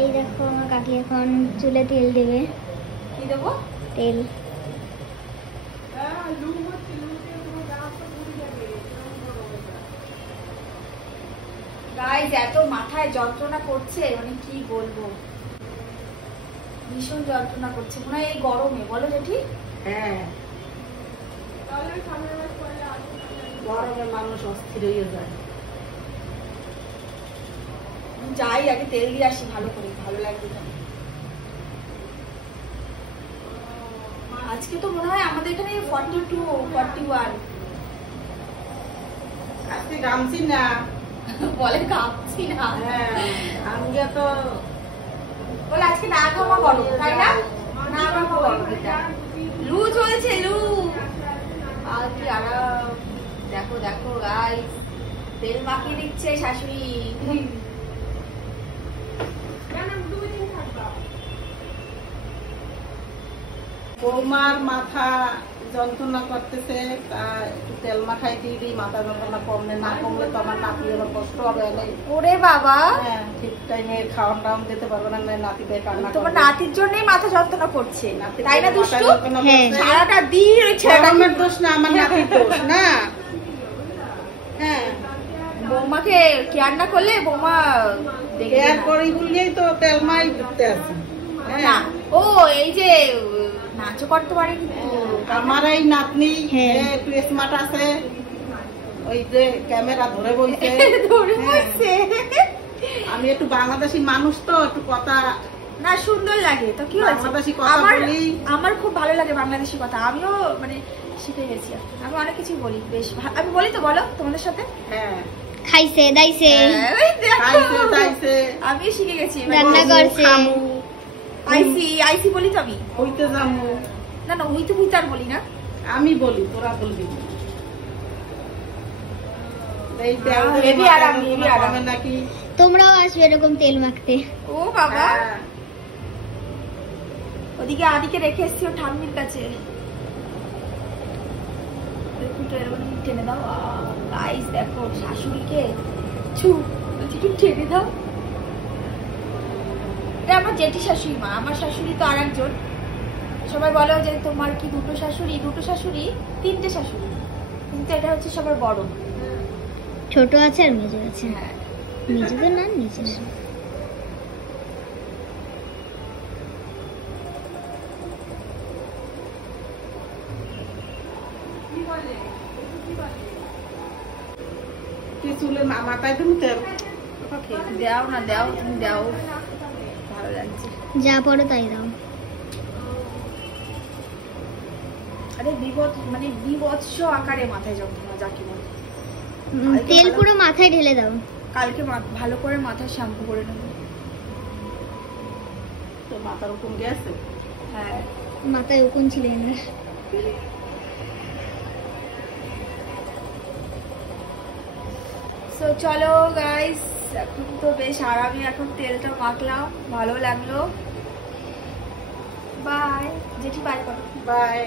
এই দেখো আমার কাকি এখন চুলে তেল দেবে। কি দেবো? তেল। গাইস এত মাথায় যন্ত্রণা করছে, মানে কি বলবো, ভীষণ যন্ত্রণা করছে মনে হয় এই গরমে, বলো জেঠি? হ্যাঁ, গরমে মানুষ অস্থির হয়ে যায়। যাই আগে তেল দিয়ে আসি ভালো করে, ভালো লাগবে না। আজকে তো মনে হয় আমাদের এখানে 42 41। আজকে গামছি না বলে কাঁপছি না। হ্যাঁ, আমি তো বলে আজকে না খাওয়া গরম, তাই না? না খাওয়া গরম, লু চলছে, লু। আর কি আরাম। দেখো দেখো গাইস, তেল মাখিয়ে দিচ্ছে শাশুড়ি। বৌমার মাথা যন্ত্রণা করতেছে, তা একটু তেল মাখাই দিয়ে দিই, মাথা যন্ত্রণা কমলে, না কমলে তো আমার নাতি আবার কষ্ট হবে। ওরে বাবা, হ্যাঁ, ঠিক টাইমে খাওয়ান টাওয়ান দিতে পারবে না, নাতিদের কান্না তোমার করবে। নাতির জন্যই মাথা যন্ত্রণা করছে, তাই না দুষ্টু? হ্যাঁ। সারাটা দিন ওই ছেলেটা আমার দোষ না, আমার নাতির দোষ না। হ্যাঁ, বৌমাকে কেয়ার না করলে বৌমা দেখবে কেয়ার না। করি বললেই তো তেল মাই দিতে আছে। না, ও এই যে নাচও করতে পারে কিন্তু। আমার এই নাতনি হ্যাঁ। একটু স্মার্ট আছে, ওই যে ক্যামেরা ধরে বলছে। ধরে হ্যাঁ। বসছে। আমি একটু বাংলাদেশি মানুষ তো, একটু কথা না সুন্দর লাগে তো, কি হয়েছে? বাংলাদেশি কথা বলি। আমার খুব ভালো লাগে বাংলাদেশি কথা, আমিও মানে শিখে গেছি। আমি অনেক কিছু বলি, বেশ আমি বলি তো, বলো তোমাদের সাথে। হ্যাঁ, খাইছে দাইছে হ্যাঁ, ওই দেখো। খাইছে দাইছে, আমি শিখে গেছি। রান্না করছে। খামু, আইসি আইসি বলি তো আমি। হইতে যামু। না না, উইতে উইতে আর বলি না। আমি বলি, তোরা বলবি না। এই তেল হ্যাঁ, দিয়ে এবি মাথা আরাম, যন্ত্রণা এবি আরাম। কমে নাকি? তোমরাও আসবে এরকম তেল মাখতে। ও বাবা, হ্যাঁ। ওদিকে আদিকে রেখে এসছি ওর ঠাম্মির কাছে। একটু এরকম টেনে দাও। গাইস দেখো শাশুড়িকে ছু বলছি, একটু টেনে দাও। এটা আমার জেঠি শাশুড়ি মা, আমার শাশুড়ি তো আর একজন। সবাই বলো যে তোমার কি দুটো শাশুড়ি? দুটো শাশুড়ি, তিনটে শাশুড়ি, কিন্তু এটা হচ্ছে সবার বড়। ছোট আছে আর মেজো আছে। হ্যাঁ, মেজো তো না, নিচে। কি চুলে মাথায় তুমি তেল? দাও না, দাও তুমি দাও, ভালো লাগছে। যা পড়ো তাই দাও। আরে মানে বিভৎস আকারে মাথায় যন্ত্রণা, যাকে বলে। তেল পুরো মাথায় ঢেলে দাও। কালকে ভালো করে মাথা শ্যাম্পু করে নেবো। তো মাথার উপর গেছে। হ্যাঁ, মাথায় উকুন ছিল না। তো চলো গাইস, এখন তো বেশ আরামে এখন তেলটা মাখলাম, ভালো লাগলো। বাই জেঠি, বাই করো। বাই।